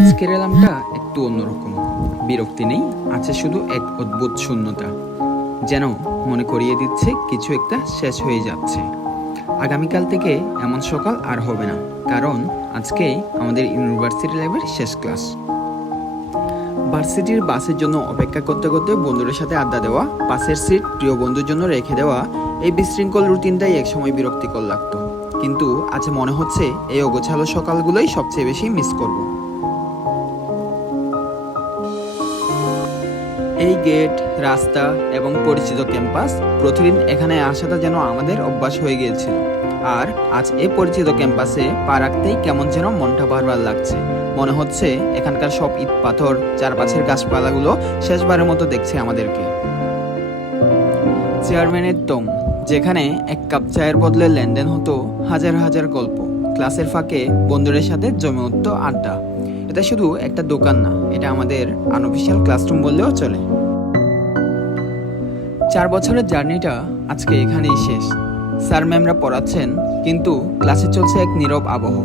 আজকের এলামটা একটু অন্যরকম। বিরক্তি নেই, আছে শুধু এক অদ্ভুত শূন্যতা, যেন মনে করিয়ে দিচ্ছে কিছু একটা শেষ হয়ে যাচ্ছে। আগামীকাল থেকে এমন সকাল আর হবে না, কারণ আজকে আমাদের ইউনিভার্সিটি লাইফের শেষ ক্লাস। ভার্সিটির বাসের জন্য অপেক্ষা করতে করতে বন্ধুদের সাথে আড্ডা দেওয়া, পাশের সিট প্রিয় বন্ধুর জন্য রেখে দেওয়া, এই বিশৃঙ্খল রুটিনটাই একসময় বিরক্তিকর লাগতো। কিন্তু আজ মনে হচ্ছে এই অগোছালো সকালগুলোই সবচেয়ে বেশি মিস করব। এই গেট রাস্তা এবং পরিচিত ক্যাম্পাস প্রতিদিন এখানে আসাটা যেন আমাদের অভ্যাস হয়ে গিয়েছিল। আর আজ এই পরিচিত ক্যাম্পাসে পা রাখতেই কেমন যেন মনটা বারবার লাগছে। মনে হচ্ছে এখানকার সব ইট পাথর চারপাশের গাছপালাগুলো শেষবারের মতো দেখছে আমাদেরকে। চেয়ারম্যানের টং যেখানে এক কাপ চায়ের বদলে লেনদেন হতো হাজার হাজার গল্প। ক্লাসের ফাঁকে বন্ধুদের সাথে জমে উঠত আড্ডা। এটা শুধু একটা দোকান না, এটা আমাদের আনঅফিসিয়াল ক্লাসরুম বললেও চলে। চার বছরের জার্নিটা আজকে এখানেই শেষ। স্যার ম্যামরা পড়াচ্ছেন, কিন্তু ক্লাসে চলছে এক নীরব আবহ।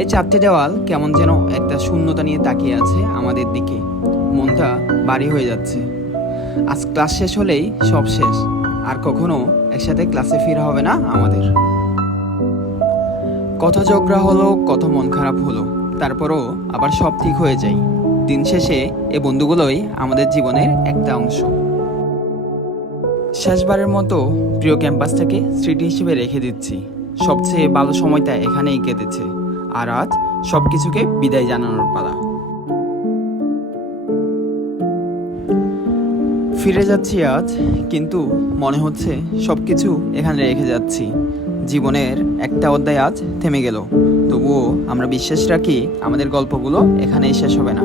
এই চারটে দেওয়াল কেমন যেন একটা শূন্যতা নিয়ে তাকিয়ে আছে আমাদের দিকে। মনটা বাড়ি হয়ে যাচ্ছে। আজ ক্লাস শেষ হলেই সব শেষ। আর কখনো একসাথে ক্লাসে ফিরা হবে না আমাদের। কত ঝগড়া হলো, কত মন খারাপ হলো, তারপরও আবার সব ঠিক হয়ে যায়। দিন শেষে এ বন্ধুগুলোই আমাদের জীবনের একটা অংশ। শেষবারের মতো প্রিয় ক্যাম্পাসটাকে স্মৃতি হিসেবে রেখে দিচ্ছি। সবচেয়ে ভালো সময়টা এখানেই কেটেছে। আর আজ সব কিছুকে বিদায় জানানোর পালা। ফিরে যাচ্ছি আজ, কিন্তু মনে হচ্ছে সব কিছু এখানে রেখে যাচ্ছি। জীবনের একটা অধ্যায় আজ থেমে গেল। তবুও আমরা বিশ্বাস রাখি আমাদের গল্পগুলো এখানেই শেষ হবে না।